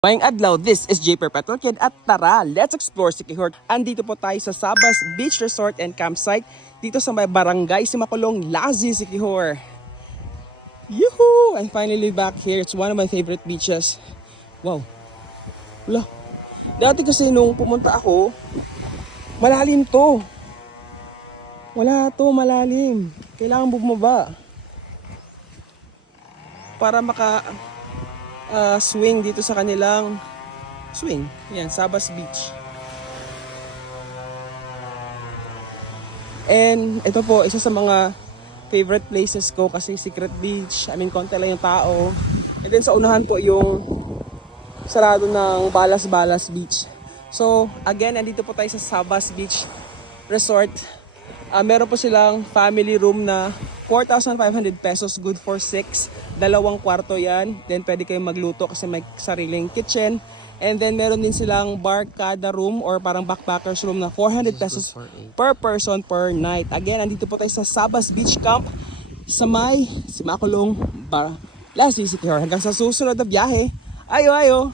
Mayang adlaw, this is J. Perpetual Kid at tara, let's explore Siquijor. Andito po tayo sa Sabas Beach Resort and Campsite dito sa may barangay Simacolong, Lazi, Siquijor. Yoo-hoo! I'm finally back here. It's one of my favorite beaches. Wow. Wala. Dati kasi nung pumunta ako, malalim to. Wala to, malalim. Kailangan bumaba para swing dito sa kanilang swing. Yan, Sabas Beach. And ito po, isa sa mga favorite places ko kasi secret beach. I mean, konti lang yung tao. And then sa unahan po yung sarado ng Balas Beach. So, again, andito po tayo sa Sabas Beach Resort. Meron po silang family room na 4,500 pesos, good for 6. Dalawang kwarto yan. Then pwede kayong magluto kasi may sariling kitchen. And then meron din silang barkada room or parang backpackers room na 400 pesos per person per night. Again, andito po tayo sa Sabas Beach Camp sa may Simacolong, Lazi, Siquijor. Hanggang sa susunod na biyahe. Ayo!